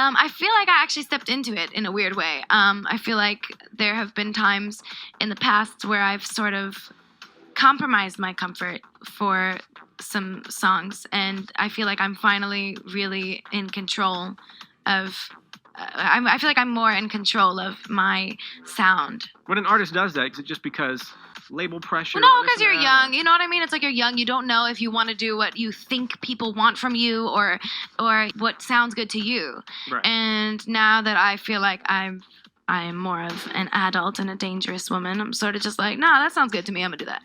I feel like I actually stepped into it in a weird way. I feel like there have been times in the past where I've sort of compromised my comfort for some songs, and I feel like I'm finally really in control of. I feel like I'm more in control of my sound. When an artist does that, is it just because label pressure? Well, no, because you're young. You know what I mean? It's like you're young. You don't know if you want to do what you think people want from you, or what sounds good to you. Right. And now that I feel like I am more of an adult and a dangerous woman, I'm sort of just like, nah, that sounds good to me. I'm gonna do that.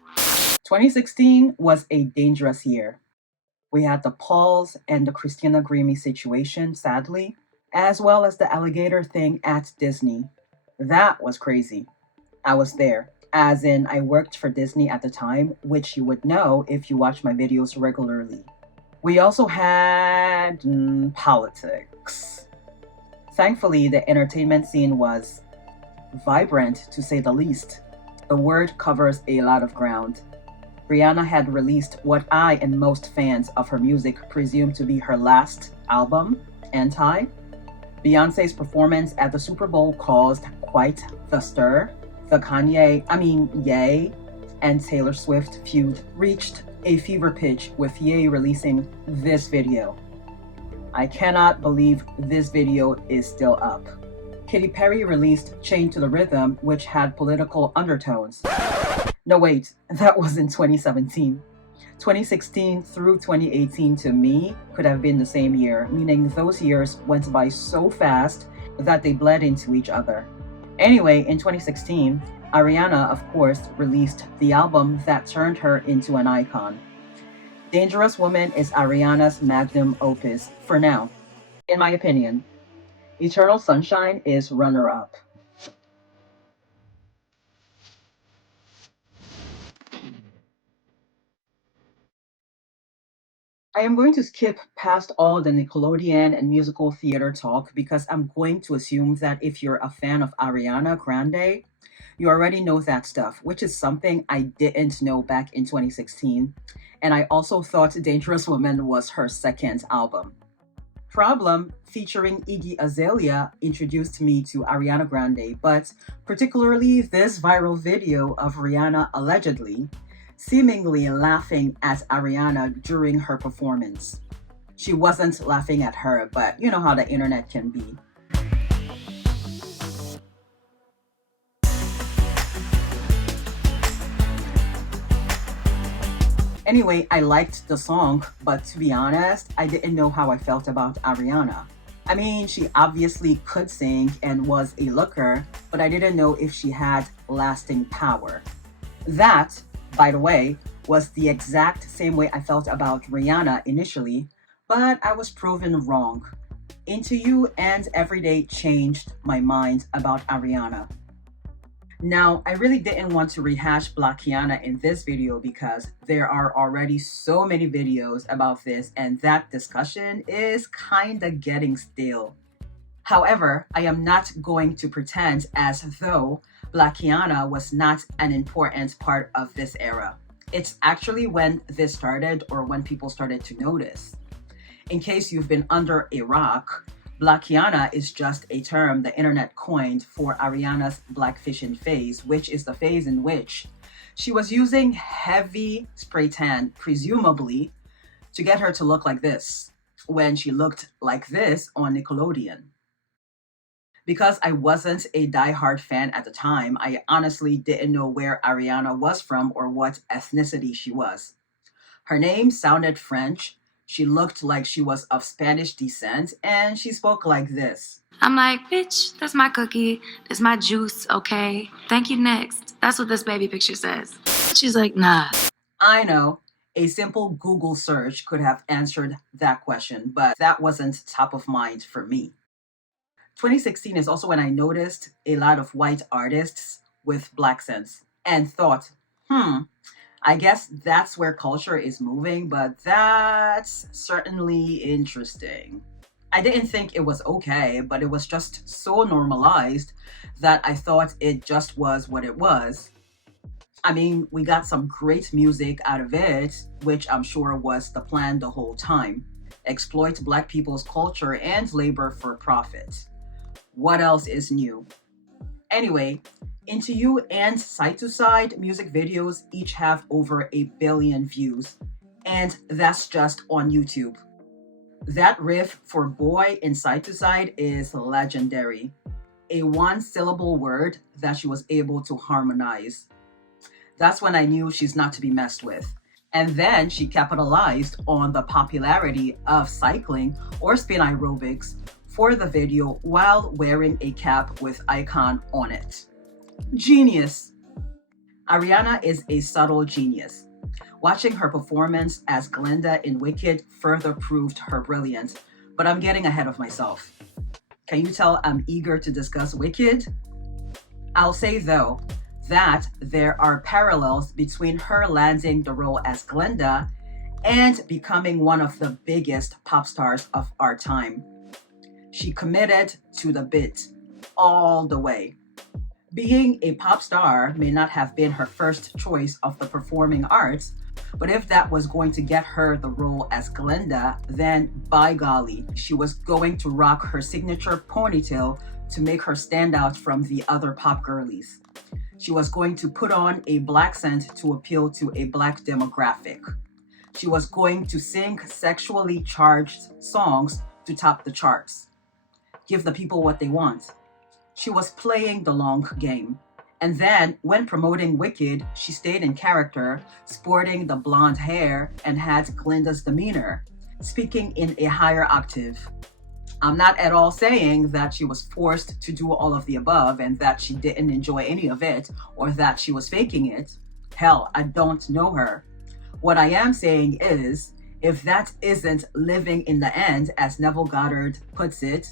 2016 was a dangerous year. We had the Pauls and the Christina Grimmie situation, sadly, as well as the alligator thing at Disney. That was crazy. I was there, as in I worked for Disney at the time, which you would know if you watch my videos regularly. We also had politics. Thankfully, the entertainment scene was vibrant, to say the least. The word covers a lot of ground. Rihanna had released what I and most fans of her music presume to be her last album, Anti. Beyonce's performance at the Super Bowl caused quite the stir. The Ye and Taylor Swift feud reached a fever pitch with Ye releasing this video. I cannot believe this video is still up. Katy Perry released Chained to the Rhythm, which had political undertones. No, wait, that was in 2017. 2016 through 2018 to me could have been the same year, meaning those years went by so fast that they bled into each other. Anyway, in 2016, Ariana, of course, released the album that turned her into an icon. Dangerous Woman is Ariana's magnum opus for now, in my opinion. Eternal Sunshine is runner-up. I am going to skip past all the Nickelodeon and musical theater talk because I'm going to assume that if you're a fan of Ariana Grande, you already know that stuff, which is something I didn't know back in 2016. And I also thought Dangerous Woman was her second album. Problem featuring Iggy Azalea introduced me to Ariana Grande, but particularly this viral video of Rihanna allegedly seemingly laughing at Ariana during her performance. She wasn't laughing at her, but you know how the internet can be. Anyway, I liked the song, but to be honest, I didn't know how I felt about Ariana. I mean, she obviously could sing and was a looker, but I didn't know if she had lasting power. That, by the way, was the exact same way I felt about Rihanna initially, but I was proven wrong. Into You and Everyday changed my mind about Ariana. Now, I really didn't want to rehash Black Kiana in this video because there are already so many videos about this and that discussion is kinda getting stale. However, I am not going to pretend as though Black Kiana was not an important part of this era. It's actually when this started or when people started to notice. In case you've been under a rock, Black Kiana is just a term the internet coined for Ariana's blackfishing phase, which is the phase in which she was using heavy spray tan, presumably, to get her to look like this, when she looked like this on Nickelodeon. Because I wasn't a diehard fan at the time, I honestly didn't know where Ariana was from or what ethnicity she was. Her name sounded French, she looked like she was of Spanish descent, and she spoke like this. I'm like, bitch, that's my cookie, that's my juice, okay? Thank you, next. That's what this baby picture says. She's like, nah. I know, a simple Google search could have answered that question, but that wasn't top of mind for me. 2016 is also when I noticed a lot of white artists with black sense and thought, I guess that's where culture is moving, but that's certainly interesting. I didn't think it was okay, but it was just so normalized that I thought it just was what it was. I mean, we got some great music out of it, which I'm sure was the plan the whole time. exploit Black people's culture and labor for profit. What else is new? Anyway, Into You and Side to Side music videos each have over 1 billion views, and that's just on YouTube. That riff for Boy in Side to Side is legendary. A one-syllable word that she was able to harmonize. That's when I knew she's not to be messed with. And then she capitalized on the popularity of cycling or spin aerobics for the video while wearing a cap with Icon on it. Genius! Ariana is a subtle genius. Watching her performance as Glinda in Wicked further proved her brilliance, but I'm getting ahead of myself. Can you tell I'm eager to discuss Wicked? I'll say though, that there are parallels between her landing the role as Glinda and becoming one of the biggest pop stars of our time. She committed to the bit all the way. Being a pop star may not have been her first choice of the performing arts, but if that was going to get her the role as Glinda, then by golly, she was going to rock her signature ponytail to make her stand out from the other pop girlies. She was going to put on a black scent to appeal to a Black demographic. She was going to sing sexually charged songs to top the charts. Give the people what they want. She was playing the long game. And then, when promoting Wicked, she stayed in character, sporting the blonde hair and had Glinda's demeanor, speaking in a higher octave. I'm not at all saying that she was forced to do all of the above and that she didn't enjoy any of it or that she was faking it. Hell, I don't know her. What I am saying is, if that isn't living in the end, as Neville Goddard puts it,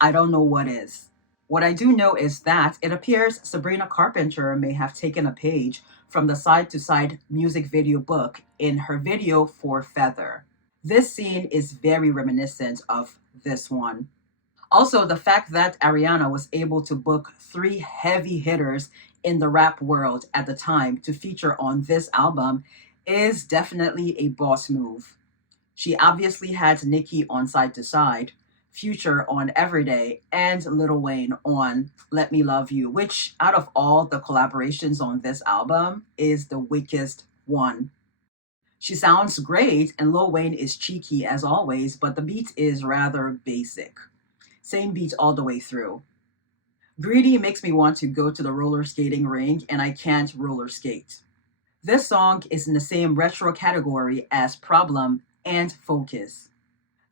I don't know what is. What I do know is that it appears Sabrina Carpenter may have taken a page from the Side to Side music video book in her video for Feather. This scene is very reminiscent of this one. Also, the fact that Ariana was able to book 3 heavy hitters in the rap world at the time to feature on this album is definitely a boss move. She obviously had Nicki on Side to Side, Future on Everyday, and Lil Wayne on Let Me Love You, which out of all the collaborations on this album is the weakest one. She sounds great and Lil Wayne is cheeky as always, but the beat is rather basic. Same beat all the way through. Greedy makes me want to go to the roller skating rink and I can't roller skate. This song is in the same retro category as Problem and Focus.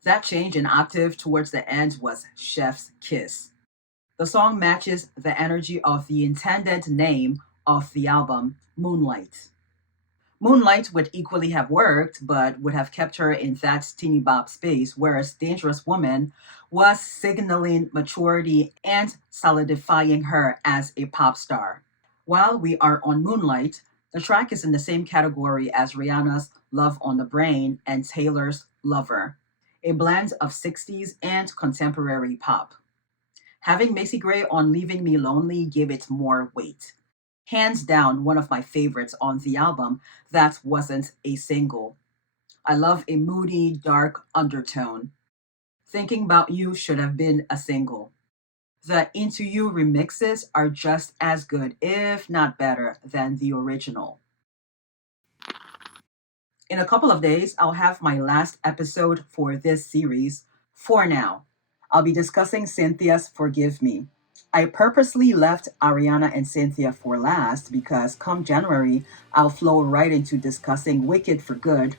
That change in octave towards the end was chef's kiss. The song matches the energy of the intended name of the album, Moonlight. Moonlight would equally have worked, but would have kept her in that teeny bop space, whereas Dangerous Woman was signaling maturity and solidifying her as a pop star. While we are on Moonlight, the track is in the same category as Rihanna's Love on the Brain and Taylor's Lover, a blend of 60s and contemporary pop. Having Macy Gray on Leaving Me Lonely gave it more weight. Hands down, one of my favorites on the album that wasn't a single. I love a moody, dark undertone. Thinking About You should have been a single. The Into You remixes are just as good, if not better, than the original. In a couple of days, I'll have my last episode for this series. For now, I'll be discussing Cynthia's Forgive Me. I purposely left Ariana and Cynthia for last because come January, I'll flow right into discussing Wicked for Good,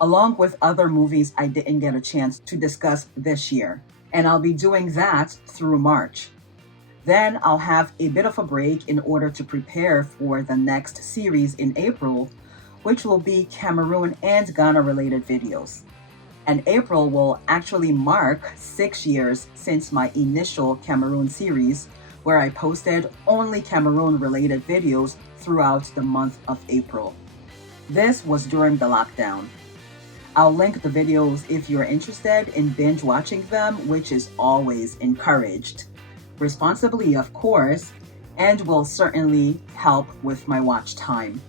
along with other movies I didn't get a chance to discuss this year. And I'll be doing that through March. Then I'll have a bit of a break in order to prepare for the next series in April, which will be Cameroon and Ghana related videos. And April will actually mark 6 years since my initial Cameroon series, where I posted only Cameroon-related videos throughout the month of April. This was during the lockdown. I'll link the videos if you're interested in binge watching them, which is always encouraged. Responsibly, of course, and will certainly help with my watch time.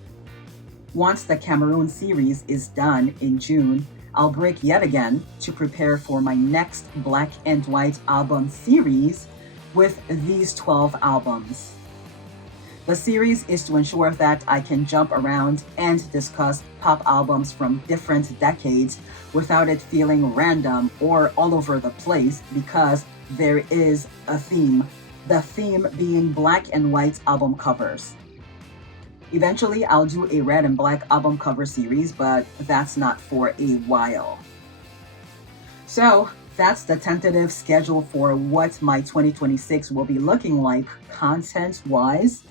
Once the Cameroon series is done in June, I'll break yet again to prepare for my next Black and White album series with these 12 albums. The series is to ensure that I can jump around and discuss pop albums from different decades without it feeling random or all over the place, because there is a theme. The theme being black and white album covers. Eventually, I'll do a red and black album cover series, but that's not for a while. So that's the tentative schedule for what my 2026 will be looking like content-wise.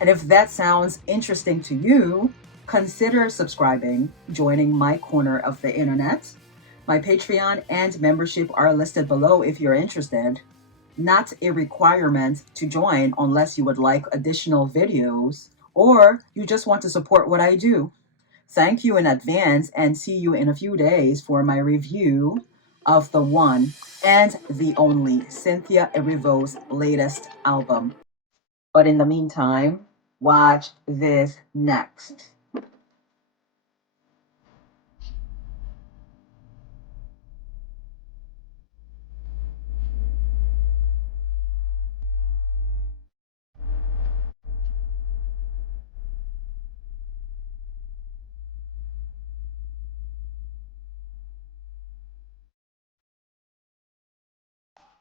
And if that sounds interesting to you, consider subscribing, joining my corner of the internet. My Patreon and membership are listed below if you're interested. Not a requirement to join unless you would like additional videos or you just want to support what I do. Thank you in advance and see you in a few days for my review of the one and the only Cynthia Erivo's latest album. But in the meantime, watch this next.